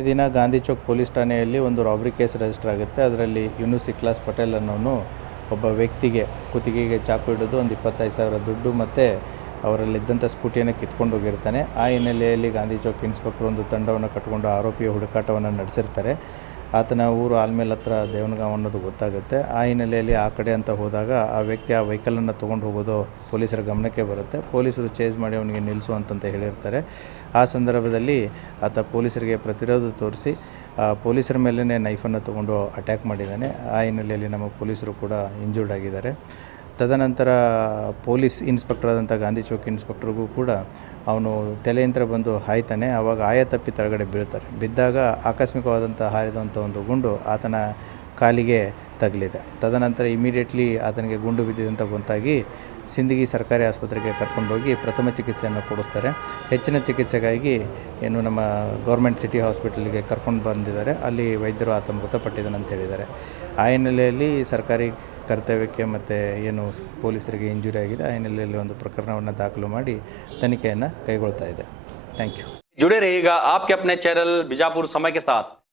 ಈ ದಿನ ಗಾಂಧಿ ಚೌಕ್ ಪೊಲೀಸ್ ಠಾಣೆಯಲ್ಲಿ ಒಂದು ರಾಬರಿ ಕೇಸ್ ರಿಜಿಸ್ಟರ್ ಆಗುತ್ತೆ. ಅದರಲ್ಲಿ ಯೂನುಸ್ ಇಖ್ಲಾಸ್ ಪಟೇಲ್ ಅನ್ನೋನು ಒಬ್ಬ ವ್ಯಕ್ತಿಗೆ ಕುತ್ತಿಗೆಗೆ ಚಾಕು ಹಿಡಿದು ಒಂದು 25,000 ದುಡ್ಡು ಮತ್ತು ಅವರಲ್ಲಿದ್ದಂಥ ಸ್ಕೂಟಿಯನ್ನು ಕಿತ್ಕೊಂಡು ಹೋಗಿರ್ತಾನೆ. ಆ ಹಿನ್ನೆಲೆಯಲ್ಲಿ ಗಾಂಧಿ ಚೌಕ್ ಇನ್ಸ್ಪೆಕ್ಟರ್ ಒಂದು ತಂಡವನ್ನು ಕಟ್ಟಿಕೊಂಡು ಆರೋಪಿಯ ಹುಡುಕಾಟವನ್ನು ನಡೆಸಿರ್ತಾರೆ. ಆತನ ಊರು ಆಲ್ಮೇಲ್ ಹತ್ರ ದೇವನಗಾಂವ್ ಅನ್ನೋದು ಗೊತ್ತಾಗುತ್ತೆ. ಆ ಹಿನ್ನೆಲೆಯಲ್ಲಿ ಆ ಕಡೆ ಅಂತ ಹೋದಾಗ ಆ ವ್ಯಕ್ತಿ ಆ ವೆಹಿಕಲನ್ನು ತೊಗೊಂಡು ಹೋಗೋದು ಪೊಲೀಸರ ಗಮನಕ್ಕೆ ಬರುತ್ತೆ. ಪೊಲೀಸರು ಚೇಸ್ ಮಾಡಿ ಅವನಿಗೆ ನಿಲ್ಲಿಸು ಅಂತಂತ ಹೇಳಿರ್ತಾರೆ. ಆ ಸಂದರ್ಭದಲ್ಲಿ ಆತ ಪೊಲೀಸರಿಗೆ ಪ್ರತಿರೋಧ ತೋರಿಸಿ ಪೊಲೀಸರ ಮೇಲೇ ನೈಫನ್ನು ತೊಗೊಂಡು ಅಟ್ಯಾಕ್ ಮಾಡಿದ್ದಾನೆ. ಆ ಹಿನ್ನೆಲೆಯಲ್ಲಿ ನಮ್ಮ ಪೊಲೀಸರು ಕೂಡ ಇಂಜೂರ್ಡ್ ಆಗಿದ್ದಾರೆ. ತದನಂತರ ಪೊಲೀಸ್ ಇನ್ಸ್ಪೆಕ್ಟರ್ ಆದಂಥ ಗಾಂಧಿ ಚೌಕ್ ಇನ್ಸ್ಪೆಕ್ಟರ್ಗೂ ಕೂಡ ಅವನು ತಲೆಯಂತ್ರ ಬಂದು ಹಾಯ್ತಾನೆ. ಆವಾಗ ಆಯ ತಪ್ಪಿ ಕೆಳಗಡೆ ಬೀಳ್ತಾರೆ. ಬಿದ್ದಾಗ ಆಕಸ್ಮಿಕವಾದಂಥ ಹಾರಿದಂಥ ಒಂದು ಗುಂಡು ಆತನ ಕಾಲಿಗೆ ತಗಲಿದೆ. ತದನಂತರ ಇಮಿಡಿಯೇಟ್ಲಿ ಆತನಿಗೆ ಗುಂಡು ಬಿದ್ದಿದೆ ಅಂತ ಗೊತ್ತಾಗಿ ಸಿಂದಗಿ ಸರ್ಕಾರಿ ಆಸ್ಪತ್ರೆಗೆ ಕರ್ಕೊಂಡೋಗಿ ಪ್ರಥಮ ಚಿಕಿತ್ಸೆಯನ್ನು ಕೊಡಿಸ್ತಾರೆ. ಹೆಚ್ಚಿನ ಚಿಕಿತ್ಸೆಗಾಗಿ ನಮ್ಮ ಗೌರ್ಮೆಂಟ್ ಸಿಟಿ ಹಾಸ್ಪಿಟಲ್ಗೆ ಕರ್ಕೊಂಡು ಬಂದಿದ್ದಾರೆ. ಅಲ್ಲಿ ವೈದ್ಯರು ಆತ ಮೃತಪಟ್ಟಿದ್ದಾನೆ ಅಂತ ಹೇಳಿದ್ದಾರೆ. ಆ ಹಿನ್ನೆಲೆಯಲ್ಲಿ ಸರ್ಕಾರಿ ಕರ್ತವ್ಯಕ್ಕೆ ಮತ್ತು ಪೊಲೀಸರಿಗೆ ಇಂಜುರಿ ಆಗಿದೆ. ಆ ಹಿನ್ನೆಲೆಯಲ್ಲಿ ಒಂದು ಪ್ರಕರಣವನ್ನು ದಾಖಲು ಮಾಡಿ ತನಿಖೆಯನ್ನು ಕೈಗೊಳ್ತಾ ಇದೆ. Thank you. जुड़े रहिएगा आपके अपने चैनल बीजापुर समय के साथ।